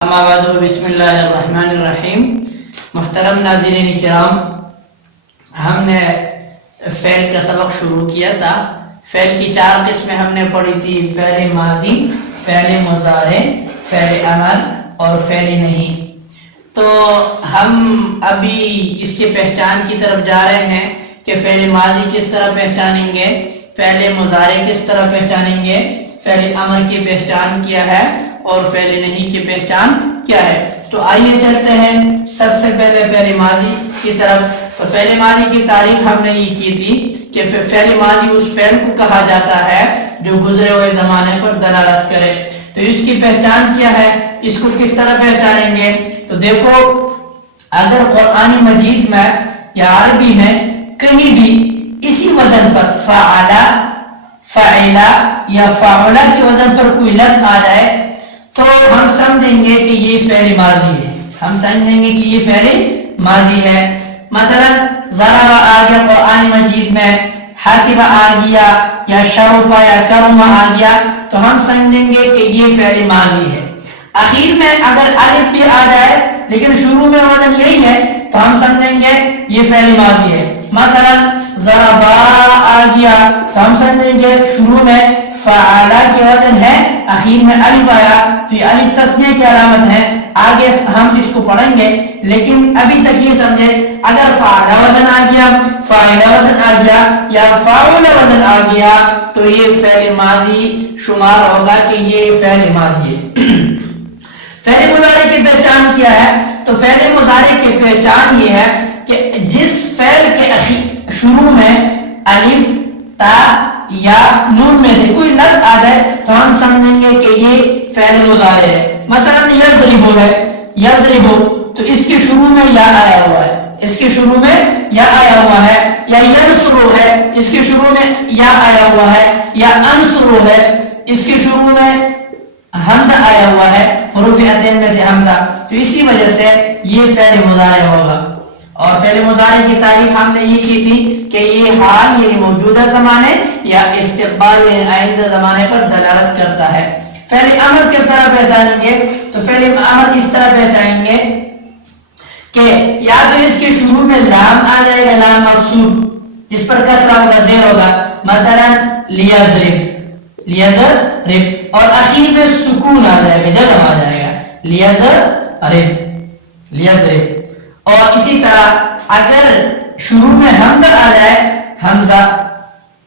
اما بعد بسم اللہ الرحمن الرحیم۔ محترم ناظرین کرام، ہم نے فعل کا سبق شروع کیا تھا۔ فعل کی 4 قسمیں ہم نے پڑھی تھی: فعل ماضی، فعل مضارع، فعل امر اور فعل نہیں۔ تو ہم ابھی اس کی پہچان کی طرف جا رہے ہیں کہ فعل ماضی کس طرح پہچانیں گے، فعل مضارع کس طرح پہچانیں گے، فعل امر کی پہچان کیا ہے اور فعل نہیں کی پہچان کیا ہے۔ تو آئیے چلتے ہیں سب سے پہلے فعل ماضی کی طرف۔ تو فعل ماضی کی تعریف ہم نے یہ کی تھی کہ فعل ماضی اس فعل کو کہا جاتا ہے جو گزرے ہوئے زمانے پر دلالت کرے۔ تو اس کی پہچان کیا ہے، اس کو کس طرح پہچانیں گے؟ تو دیکھو، اگر قرآن مجید میں یا عربی میں کہیں بھی اسی وزن پر فعل، فعل یا فعل کے وزن پر کوئی لفظ آ جائے تو ہم سمجھیں گے کہ یہ فعل ماضی ہے، ہم سمجھیں گے کہ یہ فعل ماضی ہے۔ مثلا ضرب آ گیا قرآن مجید میں، حاسب آ گیا یا شرف یا کرم آ گیا تو ہم سمجھیں گے کہ یہ فعل ماضی ہے۔ اخیر میں اگر الف بھی آ جائے لیکن شروع میں وزن یہی ہے تو ہم سمجھیں گے یہ فعل ماضی ہے۔ مثلا ضرب آ گیا تو ہم سمجھیں گے شروع میں فعل کے وزن ہے، اخیر میں الف آیا تو یہ الف تسنیہ کی علامت ہے۔ آگے ہم اس کو پڑھیں گے، لیکن ابھی تک یہ سمجھے اگر فعل وزن آ گیا، فاعل وزن آ گیا یا فاعل وزن آ گیا تو یہ فعل ماضی شمار ہوگا کہ یہ فعل ماضی ہے۔ فعل مضارع کی پہچان کیا ہے؟ تو فعل مضارع کی پہچان یہ ہے کہ جس فعل کے شروع میں الف، تا یا نون میں سے کوئی لفظ آ جائے تو ہم سمجھیں گے کہ یہ فعل مضارع ہے۔ مثلا یضرب ہے، یضرب تو اس کے شروع میں یا آیا ہوا ہے، اس کے شروع میں یا آیا ہوا ہے، یا ینصر ہے، اس کے شروع میں یا آیا ہوا ہے، یا انصر ہے، اس کے شروع میں حمزہ آیا ہوا ہے، حروف عطین میں سے حمزہ، تو اسی وجہ سے یہ فعل مضارع ہوگا۔ اور فعل مضارع کی تعریف ہم نے یہ کی تھی کہ یہ حال یعنی موجودہ زمانے یا استقبال یعنی آئندہ زمانے پر دلالت کرتا ہے۔ فعل امر کس طرح پہچانیں گے؟ تو فعل امر اس طرح پہچانیں گے کہ یا تو اس کے شروع میں لام آ جائے گا، لام مقصور جس پر کسرہ ہوگا، زیر ہوگا، مثلا لیضرب، لیضرب، اور اخیر میں سکون آ جائے گا، جزم آ جائے گا، لیضرب، لیضرب۔ اور اسی طرح اگر شروع میں حمزہ آ جائے، حمزہ،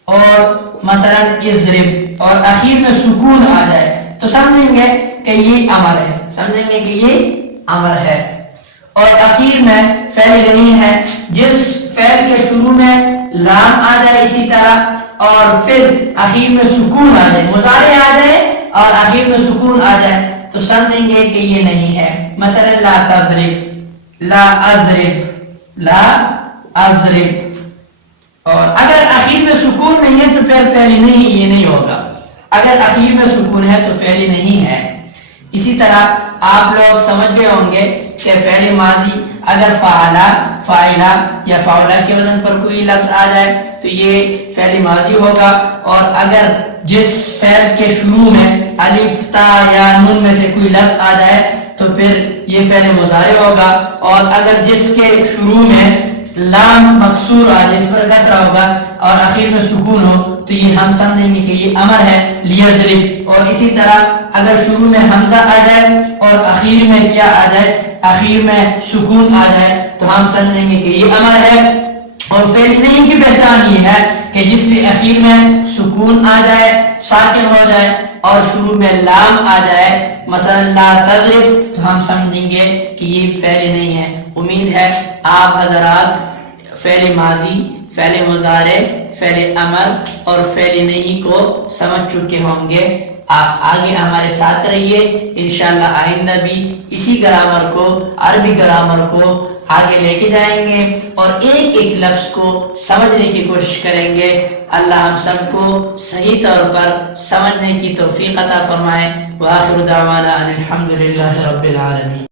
اور مثلا اضرب، اور اخیر میں سکون آ جائے تو سمجھیں گے کہ یہ امر ہے، سمجھیں گے کہ یہ امر ہے۔ اور اخیر میں فعل نہیں ہے، جس فعل کے شروع میں لام آ جائے اسی طرح اور پھر اخیر میں سکون آ جائے، مضارع آ جائے اور اخیر میں سکون آ جائے تو سمجھیں گے کہ یہ نہیں ہے۔ مثلا لا تضرب، لا اضرب، لا اضرب، اور اگر اخیر میں سکون نہیں ہے تو پھر فعل نہیں، یہ نہیں ہوگا۔ اگر اخیر میں سکون ہے تو فعل نہیں ہے۔ اسی طرح آپ لوگ سمجھ گئے ہوں گے کہ فعل ماضی اگر فعل، فاعلہ یا فعلہ کے وزن پر کوئی لفظ آ جائے تو یہ فعل ماضی ہوگا، اور اگر جس فعل کے شروع میں الف، تا یا نون میں سے کوئی لفظ آ جائے تو پھر یہ فعل مضارع ہوگا، اور اگر جس کے شروع میں لام مکسور آ جائے، اس پر کسرہ ہوگا اور آخر میں سکون ہو تو یہ ہم سمجھیں گے کہ یہ امر ہے، لیضرب۔ اور اسی طرح اگر شروع میں حمزہ آ جائے اور آخر میں کیا آ جائے، آخر میں سکون آ جائے تو ہم سمجھیں گے کہ یہ امر ہے۔ اور فعل نہیں کی پہچان یہ ہے کہ جس میں آخر میں سکون آ جائے، ساکن ہو جائے اور شروع میں لام آ جائے، مثلا لا تضرب، تو ہم سمجھیں گے کہ یہ فعل نہیں ہے۔ امید ہے آپ حضرات فعل ماضی، فعل مضارع، فعل امر اور فعل نہیں کو سمجھ چکے ہوں گے۔ آپ آگے ہمارے ساتھ رہیے، انشاءاللہ آئندہ بھی اسی گرامر کو، عربی گرامر کو آگے لے کے جائیں گے اور ایک ایک لفظ کو سمجھنے کی کوشش کریں گے۔ اللہ ہم سب کو صحیح طور پر سمجھنے کی توفیق عطا فرمائے۔ وآخر دعوانا ان الحمد للہ رب العالمین۔